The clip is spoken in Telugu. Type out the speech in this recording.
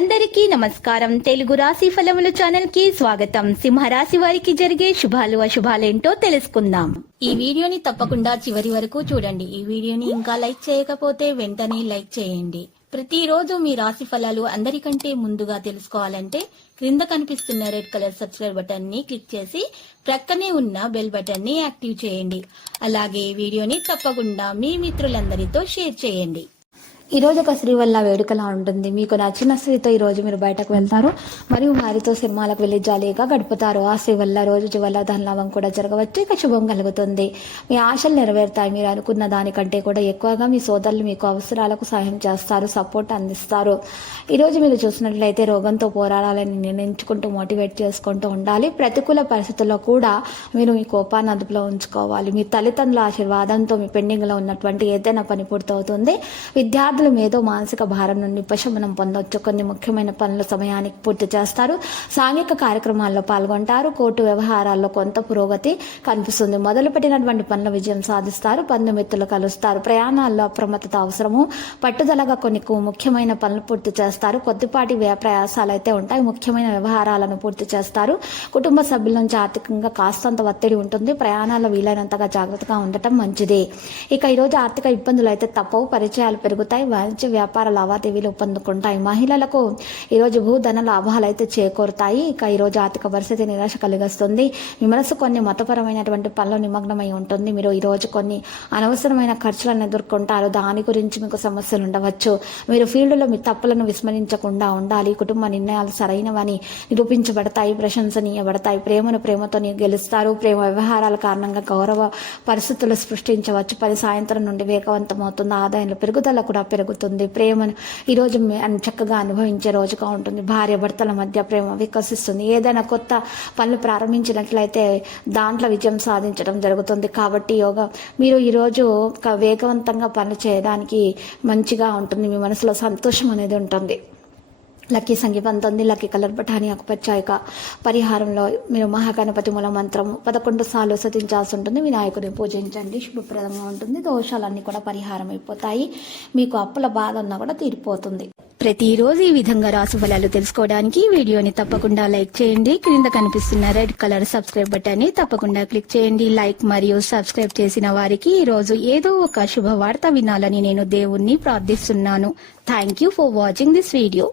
అందరికీ నమస్కారం. తెలుగు రాశి ఫలముల ఛానల్ కి స్వాగతం. సింహరాశి వారికి జరిగే శుభాలు అశుభాలేంటో తెలుసుకుందాం. ఈ వీడియోని తప్పకుండా చివరి వరకు చూడండి. ఈ వీడియోని ఇంకా లైక్ చేయకపోతే వెంటనే లైక్ చేయండి. ప్రతిరోజు మీ రాశి ఫలాలు అందరికంటే ముందుగా తెలుసుకోవాలంటే క్రింద కనిపిస్తున్న రెడ్ కలర్ సబ్స్క్రైబ్ బటన్ ని క్లిక్ చేసి ప్రక్కనే ఉన్న బెల్ బటన్ ని యాక్టివ్ చేయండి. అలాగే ఈ వీడియోని తప్పకుండా మీ మిత్రులందరితో షేర్ చేయండి. ఈ రోజు ఒక స్త్రీ వల్ల వేడుకలా ఉంటుంది. మీకు నచ్చిన స్త్రీతో ఈ రోజు మీరు బయటకు వెళ్తారు మరియు వారితో సినిమాలకు వెళ్లి జాలీగా గడుపుతారు. ఆ స్త్రీ వల్ల రోజు చివరిలో ధనలాభం కూడా జరగవచ్చు. ఇక శుభం కలుగుతుంది. మీ ఆశలు నెరవేరుతాయి. మీరు అనుకున్న దానికంటే కూడా ఎక్కువగా మీ సోదరులు మీకు అవసరాలకు సహాయం చేస్తారు, సపోర్ట్ అందిస్తారు. ఈ రోజు మీరు చూసినట్లయితే రోగంతో పోరాడాలని నిర్ణయించుకుంటూ మోటివేట్ చేసుకుంటూ ఉండాలి. ప్రతికూల పరిస్థితుల్లో కూడా మీరు మీ కోపాన్ని అదుపులో ఉంచుకోవాలి. మీ తల్లిదండ్రుల ఆశీర్వాదంతో మీ పెండింగ్ లో ఉన్నటువంటి ఏదైనా పని పూర్తవుతుంది. విద్యార్థులు మేధో మానసిక భారం నుండి ఉపశమనం పొందవచ్చు. కొన్ని ముఖ్యమైన పనులు సమయానికి పూర్తి చేస్తారు. సాంఘిక కార్యక్రమాల్లో పాల్గొంటారు. కోర్టు వ్యవహారాల్లో కొంత పురోగతి కనిపిస్తుంది. మొదలుపెట్టినటువంటి పనుల విజయం సాధిస్తారు. బంధుమిత్రులు కలుస్తారు. ప్రయాణాల్లో అప్రమత్తత అవసరము. పట్టుదలగా కొన్ని ముఖ్యమైన పనులు పూర్తి చేస్తారు. కొద్దిపాటి ప్రయాసాలు అయితే ఉంటాయి. ముఖ్యమైన వ్యవహారాలను పూర్తి చేస్తారు. కుటుంబ సభ్యుల నుంచి ఆర్థికంగా కాస్తంత ఒత్తిడి ఉంటుంది. ప్రయాణాల్లో వీలైనంతగా జాగ్రత్తగా ఉండటం మంచిది. ఇక ఈరోజు ఆర్థిక ఇబ్బందులు అయితే తప్పవు. పరిచయాలు పెరుగుతాయి. వాణిజ్య వ్యాపార లావాదేవీలు పొందుకుంటాయి. మహిళలకు ఈరోజు భూధన లాభాలు అయితే చేకూరుతాయి. ఇక ఈరోజు ఆర్థిక పరిస్థితి నిరాశ కలిగిస్తుంది. మీ మనసు కొన్ని మతపరమైనటువంటి పనులు నిమగ్నమై ఉంటుంది. మీరు ఈరోజు కొన్ని అనవసరమైన ఖర్చులను ఎదుర్కొంటారు. దాని గురించి మీకు సమస్యలు ఉండవచ్చు. మీరు ఫీల్డ్లో మీ తప్పులను విస్మరించకుండా ఉండాలి. కుటుంబ నిర్ణయాలు సరైనవని నిరూపించబడతాయి, ప్రశంసనీయబడతాయి. ప్రేమను ప్రేమతో గెలుస్తారు. ప్రేమ వ్యవహారాల కారణంగా గౌరవ పరిస్థితులు సృష్టించవచ్చు. పని సాయంత్రం నుండి వేగవంతమవుతుంది. ఆదాయంలో పెరుగుదల కూడా పెరుగుతుంది. ప్రేమను ఈరోజు చక్కగా అనుభవించే రోజుగా ఉంటుంది. భార్య భర్తల మధ్య ప్రేమ వికసిస్తుంది. ఏదైనా కొత్త పనులు ప్రారంభించినట్లయితే దాంట్లో విజయం సాధించడం జరుగుతుంది. కాబట్టి మీరు ఈరోజు వేగవంతంగా పనులు చేయడానికి మంచిగా ఉంటుంది. మీ మనసులో సంతోషం అనేది ఉంటుంది. లక్కీ సంఖ్య 19, లక్కీ కలర్ బఠానీ ఆకుపచ్చ. ఇక పరిహారంలో మీరు మహాగణపతి మూల మంత్రము 11 సార్లు సతించాల్సి ఉంటుంది. వినాయకుడిని పూజించండి. శుభప్రదంగా ఉంటుంది. దోషాలన్నీ కూడా పరిహారం అయిపోతాయి. మీకు అప్పుల బాధ ఉన్నా కూడా తీరిపోతుంది. ప్రతిరోజు ఈ విధంగా రాశి ఫలాలు తెలుసుకోవడానికి వీడియోని తప్పకుండా లైక్ చేయండి. క్రింద కనిపిస్తున్న రెడ్ కలర్ సబ్స్క్రైబ్ బటన్ ని తప్పకుండా క్లిక్ చేయండి. లైక్ మరియు సబ్స్క్రైబ్ చేసిన వారికి ఈ రోజు ఏదో ఒక శుభవార్త వినాలని నేను దేవుణ్ణి ప్రార్థిస్తున్నాను. Thank you for watching this video.